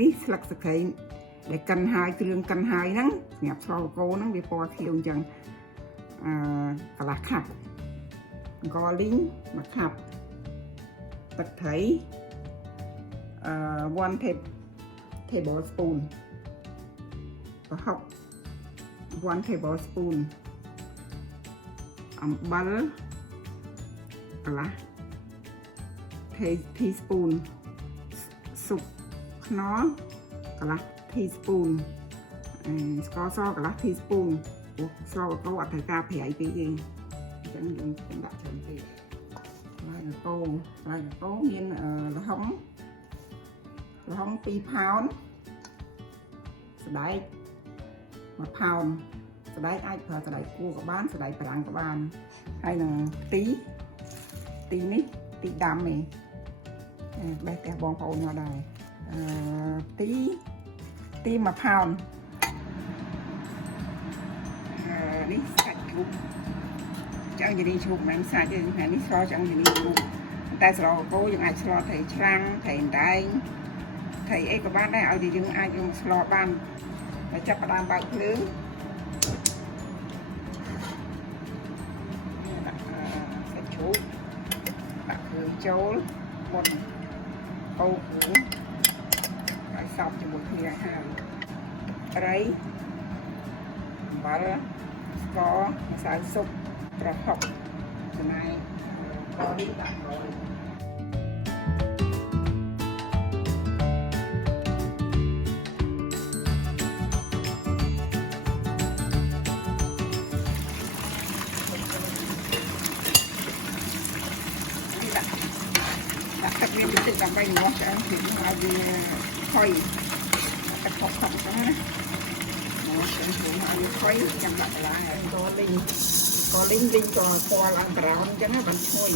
នេះស្លឹកសក្រីដែលកិនហើយគ្រឿងកិនហើយហ្នឹងសម្រាប់ស្លកោហ្នឹងវាពណ៌ខៀវអញ្ចឹងកន្លះខាប់អង្ករលីងមួយខាប់ទឹកត្រី1 tablespoon ប្រហុក1 tablespoon អំបិលកន្លះ teaspoon ស៊ុបខ្នុរកន្លះ teaspoon ស្ករសកន្លះ teaspoon ព្រោះស្លកកូរអត់ត្រូវការប្រៃពេកទេអញ្ចឹងយើងដាក់ច្រើនពេកហើយកកូរមានល្ហុង2ផោនសណ្ដែក1ផោនសណ្ដែកអាចប្រើសណ្ដែកគួរក៏បានសណ្ដែកប្រាំងក៏បានហើយនឹងទីនេះទីដាំឯងបេះផ្ទះបងប្អូនមកដែរទី1ផោននេះសាច់ជ្រូកចាំយីជ្រូកមិនសាច់ទេថ្ងៃនេះស្លចាំយីជ្រូកតែស្លកកូរយើងអាចស្លត្រីឆ្រាំងត្រីដែងត្រីអីក៏បានដែរឲ្យតែយើងអាចយកស្លបានហើយចាប់ផ្ដើមបើកភ្លើងដាក់សាច់ជ្រូកដាក់គ្រឿងចូលមុនកូរគ្រឿងហើយសប់ជាមួយគ្នាហើយត្រីអំបិលស្ករម្សៅស៊ុបប្រហុកចំណាយដល់នេះដាក់ចូលទឹកវាបន្តិចដើម្បីងាស់ឆ្អឹងពីឲ្យវាខុយទឹកខុសៗចឹងណាងាស់ឆ្អឹងពីឲ្យវាខុយចាំដាក់កន្លះហើយកលីងវិញក៏ពណ៌ឡើងប្រោនចឹងណាបានឈ្ងុយ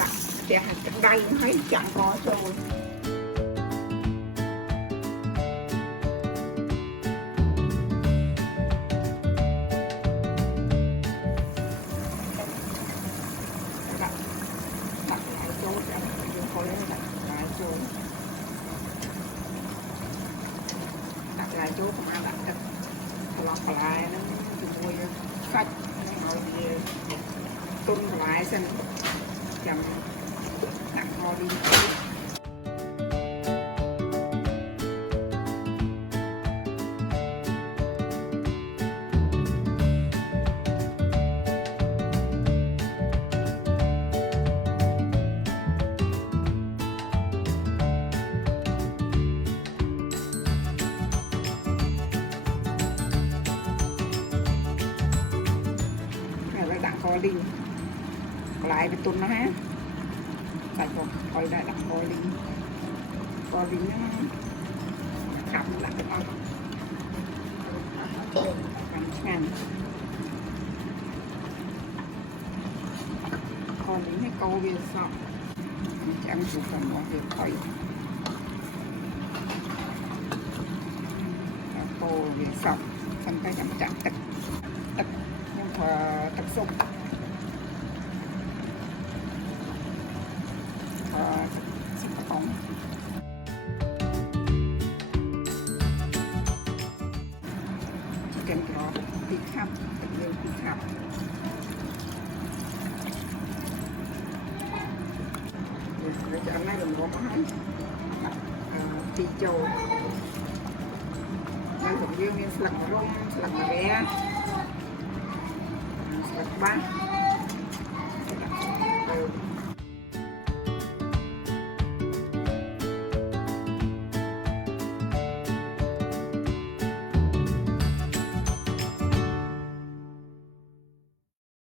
ដាក់ផ្ទះទឹកដៃហើយចាំងកចូលដាក់ចូលប្រហែលដាក់ទឹកកន្លះបន្លែហ្នឹងជាមួយសាច់ឲ្យវាទុនបន្លែសិនចាំដាក់កលីងកលីងបន្លែវាទុនណាស់សាច់ក៏ឲ្យដែរដាក់កលីងហ្នឹងខាប់ដាក់ទៅអស់បានឆ្ងាញ់កលីងឲ្យកូរវាសក់ចាំជួបសំណវាខុយកូរវាសក់សិនតែចាំចាក់ទឹកខ្ញុំធ្វើទឹកស៊ុបសិបកងចិនក្រពីខាប់ទឹកលើពីខាប់វាចាំណៃរំងាស់ហើយទីចូលនៅក្នុងយើងមានស្លឹករំស្លឹកម្រះស្លឹកបាស